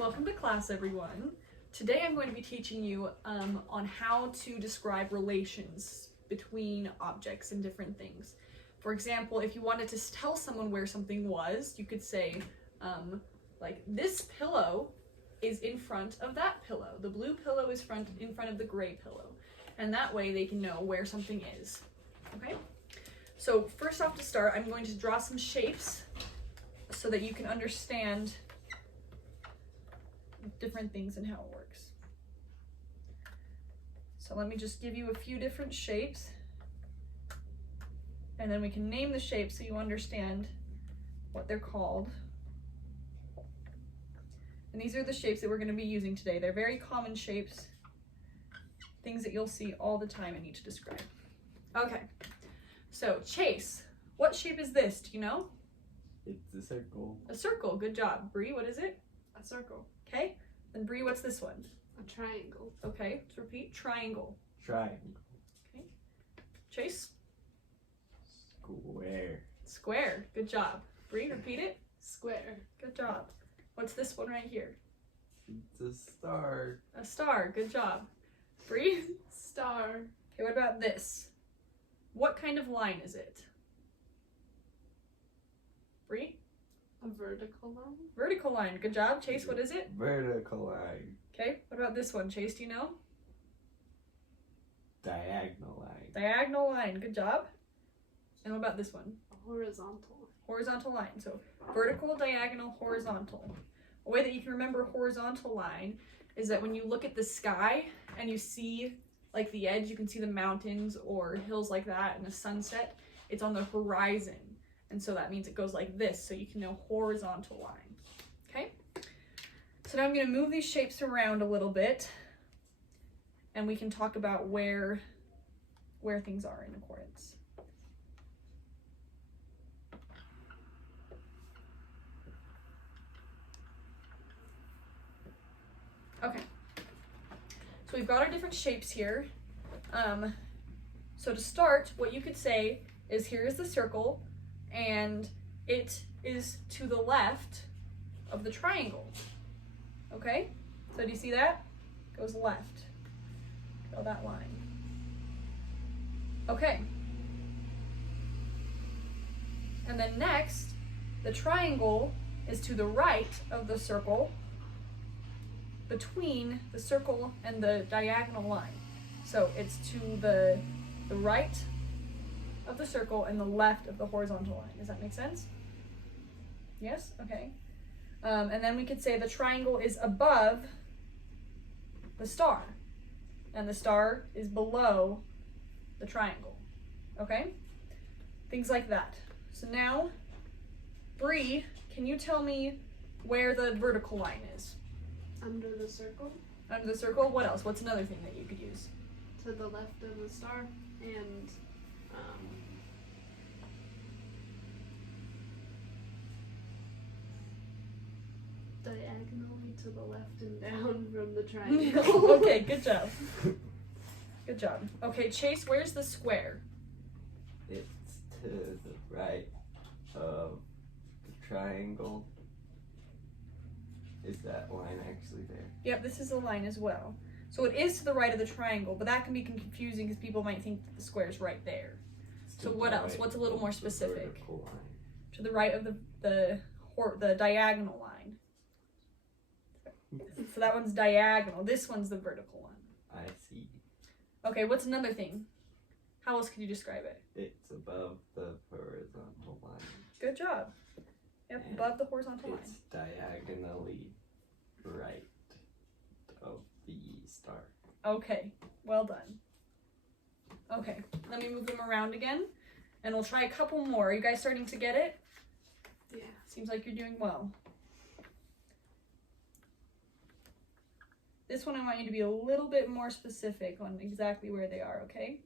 Welcome to class, everyone. Today I'm going to be teaching you on how to describe relations between objects and different things. For example, if you wanted to tell someone where something was, you could say, like, this pillow is in front of that pillow. The blue pillow is in front of the gray pillow. And that way they can know where something is. Okay? So first off, to start, I'm going to draw some shapes so that you can understand different things and how it works. So let me just give you a few different shapes, and then we can name the shapes so you understand what they're called. And these are the shapes that we're going to be using today. They're very common shapes, things that you'll see all the time and need to describe. Okay, so Chase, what shape is this? Do you know? It's a circle. A circle, good job. Bree, what is it? A circle. Okay, then Bree, what's this one? A triangle. Okay, let's repeat. Triangle. Triangle. Okay. Chase? Square. Square. Good job. Bree, repeat it. Square. Good job. What's this one right here? It's a star. A star. Good job. Bree? Star. Okay, what about this? What kind of line is it? Bree? A vertical line. Vertical line. Good job. Chase, what is it? Vertical line. Okay, what about this one? Chase, do you know? Diagonal line. Diagonal line. Good job. And what about this one? A horizontal. Horizontal line. So vertical, diagonal, horizontal. A way that you can remember horizontal line is that when you look at the sky and you see like the edge, you can see the mountains or hills like that and a sunset, it's on the horizon. And so that means it goes like this, so you can know horizontal line. Okay? So now I'm going to move these shapes around a little bit, and we can talk about where things are in accordance. Okay. So we've got our different shapes here. So to start, what you could say is here is the circle, and it is to the left of the triangle. Okay? So do you see that? Goes left. Draw that line. Okay. And then next, the triangle is to the right of the circle, between the circle and the diagonal line. So it's to the right of the circle and the left of the horizontal line. Does that make sense? Yes? Okay. And then we could say the triangle is above the star, and the star is below the triangle. Okay? Things like that. So now, Bree, can you tell me where the vertical line is? Under the circle. Under the circle? What else? What's another thing that you could use? To the left of the star. And diagonally to the left and down from the triangle. Okay, good job. Good job. Okay, Chase, where's the square? It's to the right of the triangle. Is that line actually there? Yep, this is a line as well. So it is to the right of the triangle, but that can be confusing because people might think that the square is right there. It's So to what the else? right What's a little of more the specific? vertical line. To the right of the diagonal line. So that one's diagonal. This one's the vertical one. I see. Okay, what's another thing? How else could you describe it? It's above the horizontal line. Good job. Yep, And above the horizontal It's line. diagonally right of the star. Okay, well done. Okay, let me move them around again, and we'll try a couple more. Are you guys starting to get it? Yeah. Seems like you're doing well. This one I want you to be a little bit more specific on exactly where they are, okay?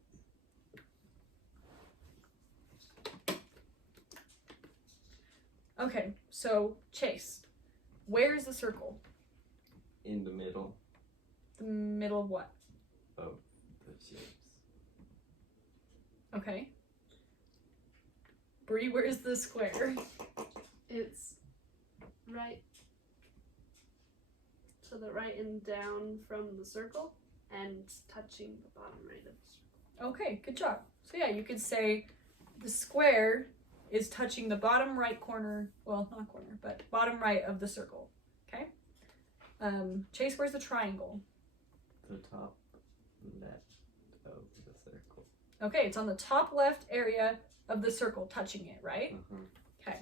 Okay, so Chase, where is the circle? In the middle The middle of what? of the shapes. Okay. Bree, where's the square? It's right to the right and down from the circle and touching the bottom right of the circle. Okay, good job. So yeah, you could say the square is touching the bottom right corner, well, not corner, but bottom right of the circle. Okay? Chase, where's the triangle? The top left of the circle. Okay, it's on the top left area of the circle, touching it, right? Okay.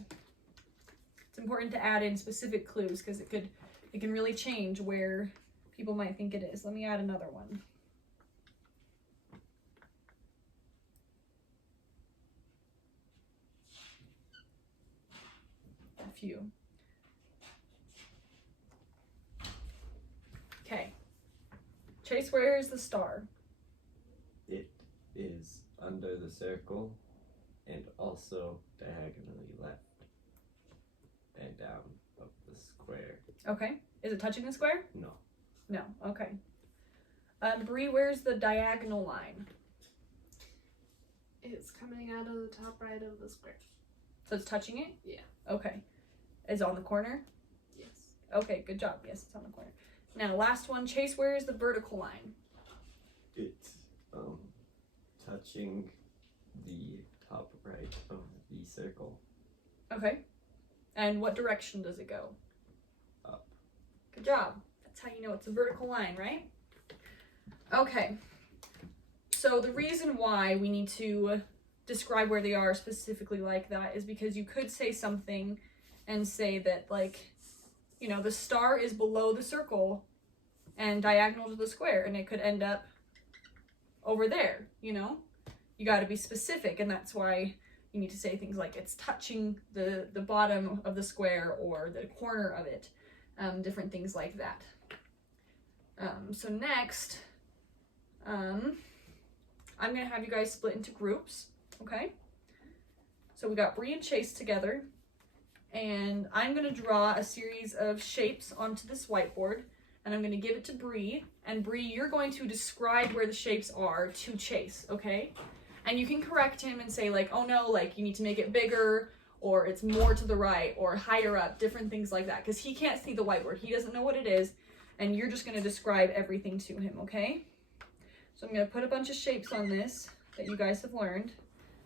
It's important to add in specific clues because it can really change where people might think it is. Let me add another one. A few. Okay. Chase, where is the star? It is under the circle and also diagonally left and down of the square. Okay. Is it touching the square? No. No. Okay. Bree, where's the diagonal line? It's coming out of the top right of the square. So it's touching it? Yeah. Okay. Is it on the corner? Yes. Okay, good job. Yes, it's on the corner. Now, last one. Chase, where is the vertical line? It's touching the top right of the circle. Okay. And what direction does it go? Up. Good job. That's how you know it's a vertical line, right? Okay. So the reason why we need to describe where they are specifically like that is because you could say something and say that, like, you know, the star is below the circle and diagonal to the square, and it could end up over there, you know? You got to be specific, and that's why you need to say things like it's touching the bottom of the square or the corner of it, different things like that. So next, I'm going to have you guys split into groups, okay? So we got Bree and Chase together, and I'm going to draw a series of shapes onto this whiteboard, and I'm going to give it to Bree, and Bree, you're going to describe where the shapes are to Chase, okay? And you can correct him and say, like, oh no, like, you need to make it bigger, or it's more to the right, or higher up, different things like that, because he can't see the whiteboard. He doesn't know what it is, and you're just going to describe everything to him, okay? So I'm going to put a bunch of shapes on this that you guys have learned,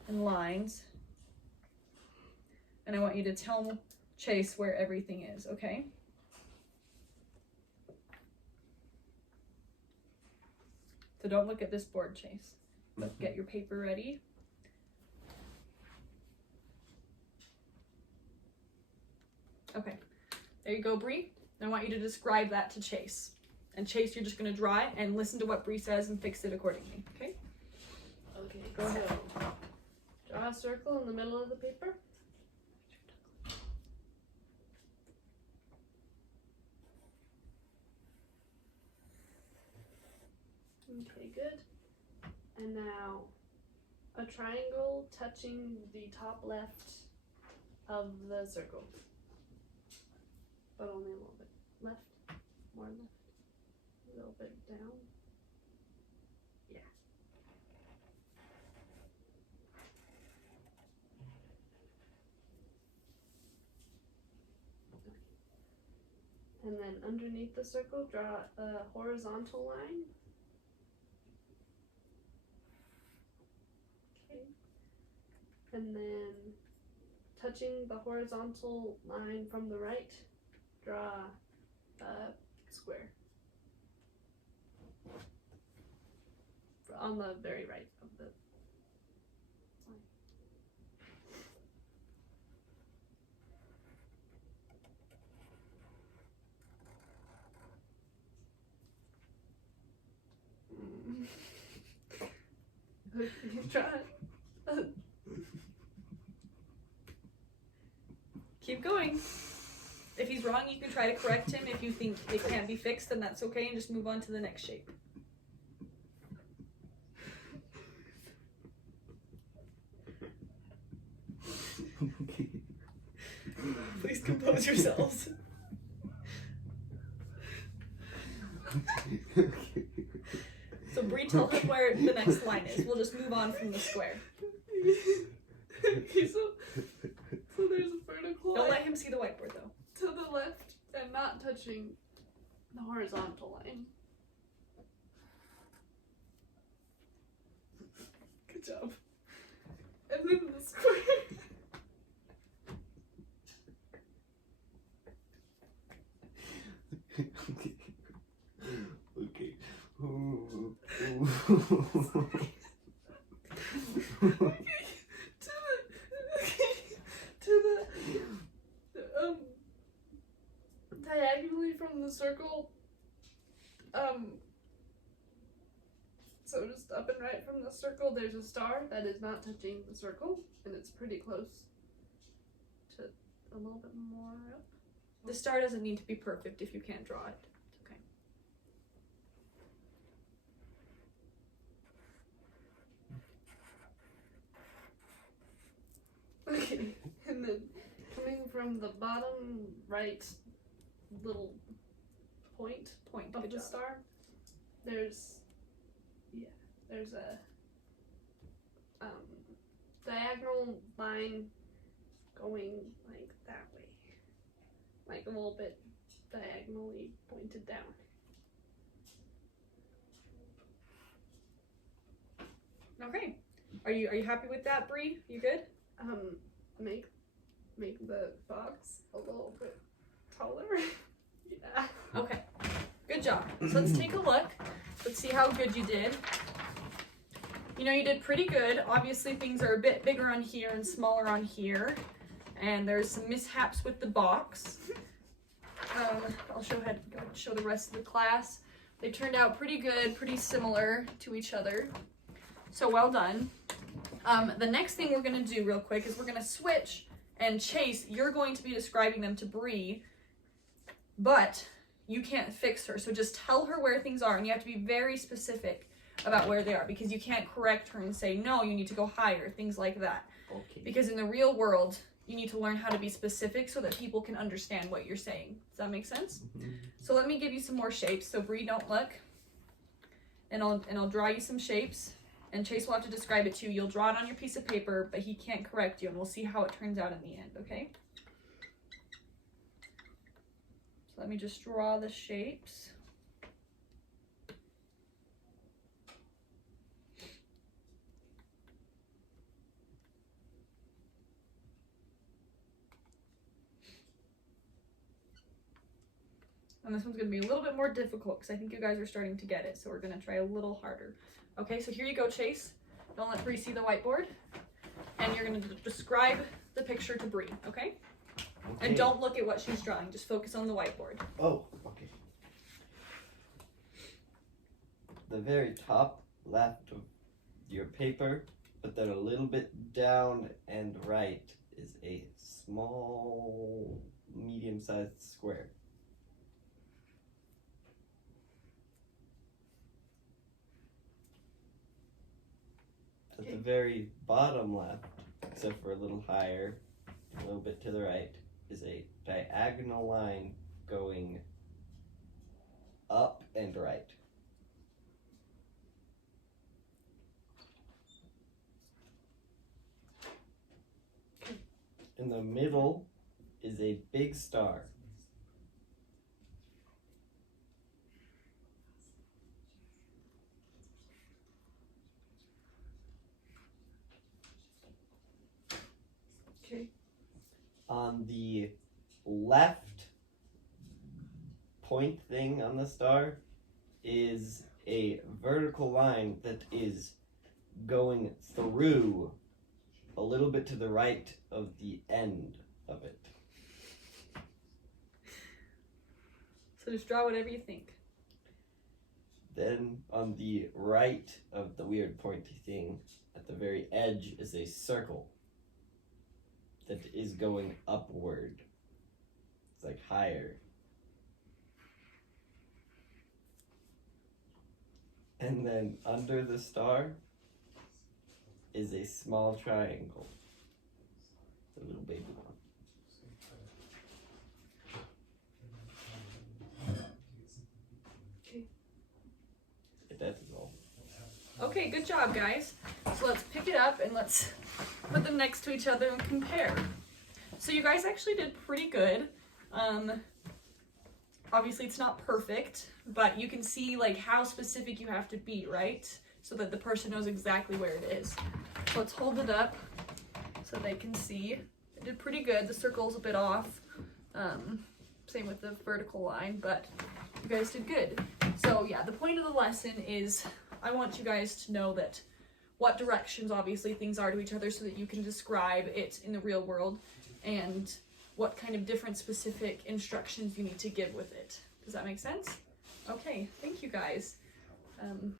and lines. And I want you to tell Chase where everything is, okay? So don't look at this board, Chase. But get your paper ready. Okay, there you go, Bree. I want you to describe that to Chase. And Chase, you're just going to draw it and listen to what Bree says and fix it accordingly, okay? Okay, Go ahead. so draw a circle in the middle of the paper. Okay, good. And now a triangle touching the top left of the circle. But only a little bit left, more left, a little bit down. Yeah. And then underneath the circle, draw a horizontal line. Okay. And then touching the horizontal line from the right, draw a square. On the very right of the line. Try it. Keep going. If he's wrong, you can try to correct him. If you think it can't be fixed, then that's okay, and just move on to the next shape. Please compose yourselves. So Bree, tell him where the next line is. We'll just move on from the square. Okay, so there's a vertical Don't line let him see the whiteboard though. to the left and not touching the horizontal line. Good job. And then the square. Okay. Ooh. To the diagonally from the circle, so just up and right from the circle, there's a star that is not touching the circle, and it's pretty close to a little bit more up. The star doesn't need to be perfect if you can't draw it. Okay, and then coming from the bottom right little point of Good the job. star, there's a diagonal line going like that way, like a little bit diagonally pointed down. Okay. Are you happy with that, Bree? You good? Make the box a little bit taller. Yeah. Okay. Good job. So let's take a look. Let's see how good you did. You know, you did pretty good. Obviously, things are a bit bigger on here and smaller on here. And there's some mishaps with the box. I'll go ahead and show the rest of the class. They turned out pretty good, pretty similar to each other. So well done. The next thing we're going to do real quick is we're going to switch, and Chase, you're going to be describing them to Bree, but you can't fix her. So just tell her where things are, and you have to be very specific about where they are, because you can't correct her and say, no, you need to go higher, things like that. Okay. Because in the real world, you need to learn how to be specific so that people can understand what you're saying. Does that make sense? Mm-hmm. So let me give you some more shapes. So Bree, don't look. And I'll draw you some shapes. And Chase will have to describe it to you. You'll draw it on your piece of paper, but he can't correct you, and we'll see how it turns out in the end, okay? So let me just draw the shapes. And this one's going to be a little bit more difficult because I think you guys are starting to get it, so we're going to try a little harder. Okay, so here you go, Chase. Don't let Bree see the whiteboard. And you're going to describe the picture to Bree, okay? And don't look at what she's drawing. Just focus on the whiteboard. Oh, okay. The very top left of your paper, but then a little bit down and right, is a small, medium-sized square. At the very bottom left, except for a little higher, a little bit to the right, is a diagonal line going up and right. In the middle is a big star. Okay. On the left point thing on the star is a vertical line that is going through a little bit to the right of the end of it. So just draw whatever you think. Then on the right of the weird pointy thing, at the very edge, is a circle that is going upward. It's like higher. And then under the star is a small triangle. The little baby one. Okay. That is all. Okay, good job, guys. So let's pick it up and let's put them next to each other and compare. So you guys actually did pretty good. obviously it's not perfect, but you can see like how specific you have to be, right? So that the person knows exactly where it is. So let's hold it up so they can see. I did pretty good. The circle's a bit off. Same with the vertical line, but you guys did good. So yeah, the point of the lesson is I want you guys to know that what directions obviously things are to each other so that you can describe it in the real world, and what kind of different specific instructions you need to give with it. Does that make sense? Okay, thank you guys.